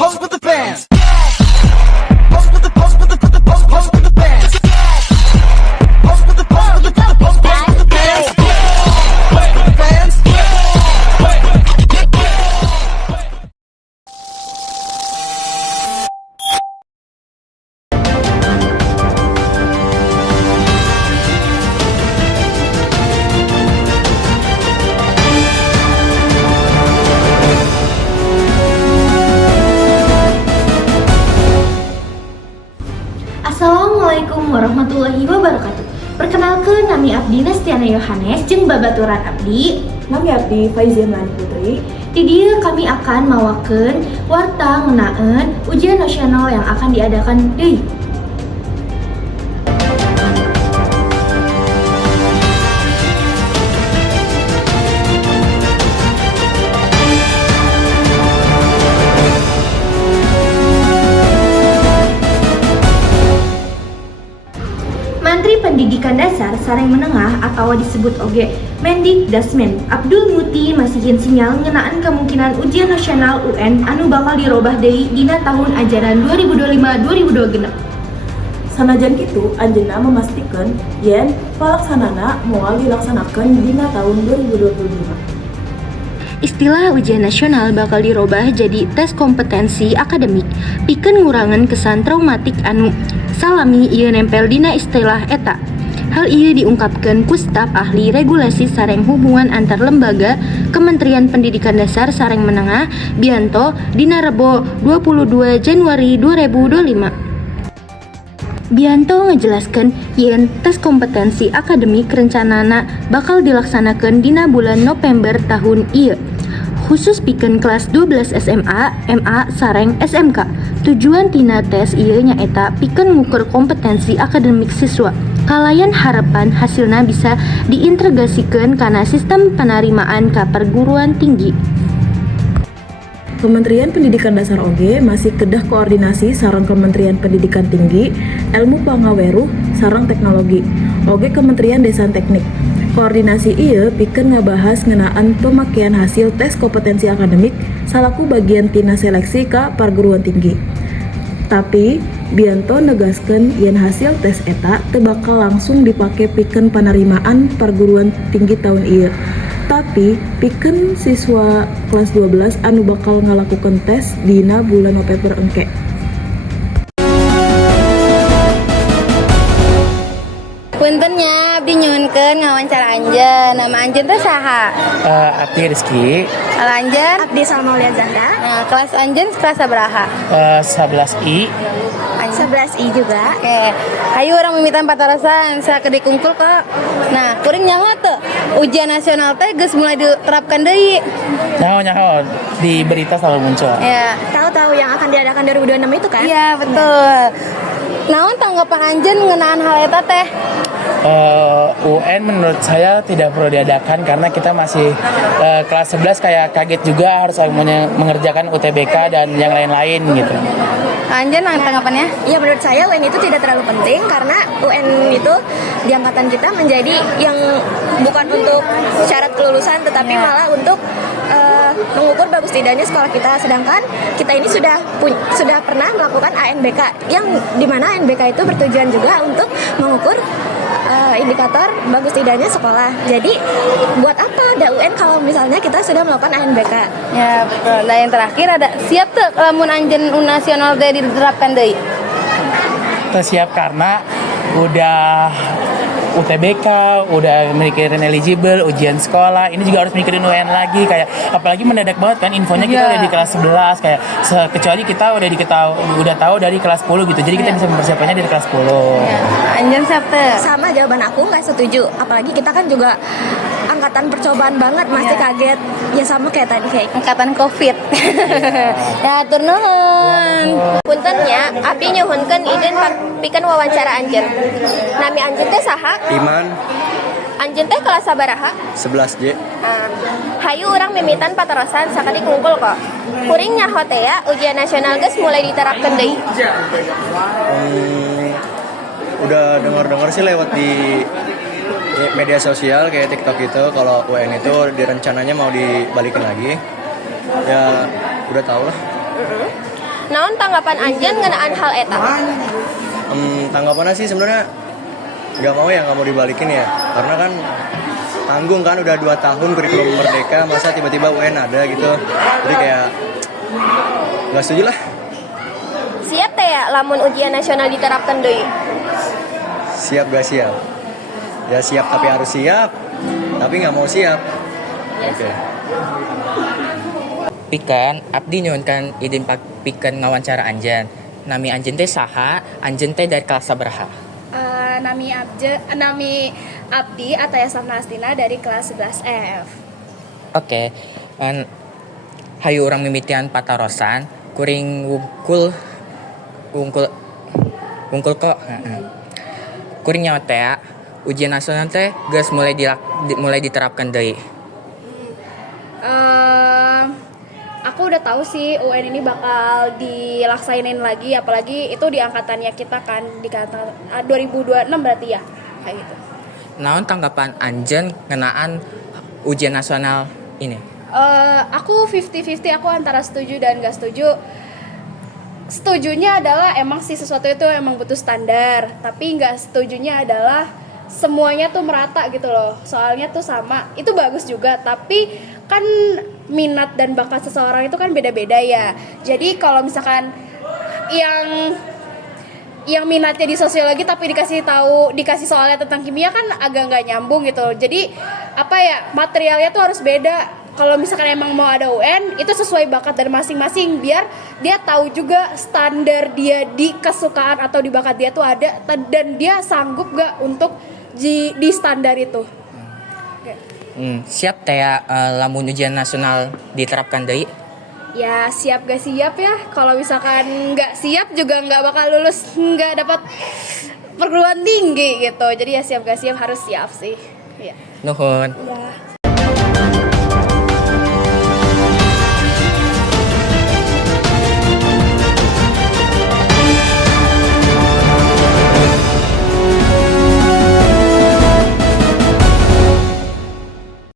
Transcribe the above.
Pose with the fans. Pose with the pose with the pose with the fans. Pose with the pose with the pose with the fans. Pose with the fans. Assalamualaikum warahmatullahi wabarakatuh. Perkenalkan, nami abdi Nastiana Yohanes jeung babaturan abdi Nami abdi Faizia Melani Putri. di dieu kami akan mawakeun warta ngeunaan ujian nasional yang akan diadakan deui. Menteri Pendidikan Dasar sareng menengah atau disebut oge Mendikdasmen Abdul Muti masihin sinyal ngeunaan kemungkinan ujian nasional UN anu bakal dirobah deui dina tahun ajaran 2025-2026. Sanajan kitu, anjeunna memastikan yen palaksanana moal dilaksanakeun dina tahun 2025. Istilah ujian nasional bakal dirubah jadi tes kompetensi akademik pikeun ngurangan kesan traumatik anu salami ieu nempel dina istilah eta. Hal ieu diungkapkeun ku staf ahli regulasi sareng hubungan antar lembaga Kementerian Pendidikan Dasar sareng menengah Bianto dina Rebo 22 Januari 2025. Bianto ngejelaskan yen tes kompetensi akademik rencanana bakal dilaksanakeun dina bulan November tahun ieu. Khusus pikeun kelas 12 SMA, MA, sareng SMK. Tujuan tina tes ieu nyaeta pikeun ngukur kompetensi akademik siswa. Kalayan harapan hasilna bisa diintegrasikeun kana sistem penerimaan ka perguruan tinggi. Kementerian Pendidikan Dasar oge masih kedah koordinasi sareng Kementerian Pendidikan Tinggi, Ilmu Pangaweruh sareng Teknologi, oge Kementerian Desa Teknik. Koordinasi ieu pikeun ngabahas ngeunaan pemakaian hasil tes kompetensi akademik salaku bagian tina seleksi ka perguruan tinggi. Tapi Bianto negaskeun yen hasil tes eta teu bakal langsung dipake pikeun penerimaan perguruan tinggi tahun ieu. Tapi pikeun siswa kelas 12 anu bakal ngalakukeun tes dina bulan November engke. Puntennya abdi nyuhunkeun ngawancara anjeun. Nama anjeun teh saha? Abdi Rizky. Kalau anjeun Abdi Salma Uliazanda. nah, kelas anjeun kelas sabaraha? 11I. 11I juga. Oke. Hayu urang mimitan patarasan sakedik kungkul ke. Nah, kuring nyaho teu ujian nasional teh geus mulai diterapkan deui. Nyaho di berita selalu muncul. Ya. Tahu-tahu yang akan diadakan 2026 itu kan? Iya, betul. Naon tanggapan anjeun ngeunaan hal eta teh? UN menurut saya tidak perlu diadakan karena kita masih kelas 11 kayak kaget juga harus mengerjakan UTBK dan yang lain-lain gitu. Anjeun tanggapannya? Iya, menurut saya UN itu tidak terlalu penting karena UN itu di angkatan kita menjadi yang bukan untuk syarat kelulusan tetapi malah untuk mengukur bagus tidaknya sekolah kita, sedangkan kita ini sudah pernah melakukan ANBK yang dimana ANBK itu bertujuan juga untuk mengukur indikator bagus tidaknya sekolah. Jadi buat apa ada UN kalau misalnya kita sudah melakukan ANBK? Ya, betul. Nah, yang terakhir ada siap teu lamun anjeun nasional teh diterapkan deui? Siap karena udah UTBK, udah mikirin eligible, ujian sekolah, ini juga harus mikirin UN lagi, kayak apalagi mendadak banget kan infonya kita udah di kelas 11 kayak kecuali kita udah tahu dari kelas 10 gitu. Jadi kita bisa mempersiapkannya dari kelas 10. Ya, anjeun siap teu? Sama, jawaban aku nggak setuju. Apalagi kita kan juga angkatan percobaan banget, masih kaget. Ya sama kayak tadi kayak Angkatan Covid. Ya, atur nuhun. puntennya abdi nyuhunkeun izin pikeun wawancara anjeun. Nami anjeun teh saha? Iman Anjeun teh kelas sabaraha? 11J. Hayu urang mimitan paterosan sakedik kungkul kok. Kuring nyaho teh ya ujian nasional geus mulai diterapkeun deui. Udah dengar sih lewat di media sosial kayak TikTok gitu kalau UN itu direncananya mau dibalikin lagi. Ya udah tau lah. Naon tanggapan Anjen ngenaan hal eta? Tanggapannya sih sebenarnya nggak mau dibalikin ya, karena kan tanggung kan udah 2 tahun kurikulum merdeka, masa tiba-tiba UN ada gitu, jadi kayak nggak setuju lah. Siap teh ya lamun ujian nasional diterapkan deui? Siap gak siap? Ya siap tapi harus siap, tapi nggak mau siap. Oke. Pikeun abdi nyuhunkeun izin pikeun ngawancara Anjen. Nami Anjen teh saha? Anjen teh dari kelas sabaraha? Nami Abdi Ataya Samnastina dari kelas 11F. Oke. Hayu urang mimitian patarosan kuring wungkul kok. Kuring nyawa teh ujian nasional teh geus mulai diterapkan deui. Aku udah tahu sih UN ini bakal dilaksainin lagi, apalagi itu di angkatannya kita kan, di angkatan 2026 berarti ya, kayak gitu. Naon tanggapan Anjen ngenaan ujian nasional ini? Aku 50-50, aku antara setuju dan gak setuju. Setujunya adalah emang sih sesuatu itu emang butuh standar, tapi gak setujunya adalah semuanya tuh merata gitu loh, soalnya tuh sama, itu bagus juga, tapi kan minat dan bakat seseorang itu kan beda-beda ya. Jadi kalau misalkan yang minatnya di sosiologi tapi dikasih soalnya tentang kimia kan agak nggak nyambung gitu. Jadi materialnya tuh harus beda. Kalau misalkan emang mau ada UN, itu sesuai bakat dari masing-masing, biar dia tahu juga standar dia di kesukaan atau di bakat dia tuh ada, dan dia sanggup gak untuk di standar itu. Siap teh lamun ujian nasional diterapkan deui? Ya siap gak siap ya. Kalau misalkan nggak siap juga nggak bakal lulus, nggak dapat perguruan tinggi gitu. Jadi ya siap gak siap harus siap sih. Ya. Nuhun. Ya.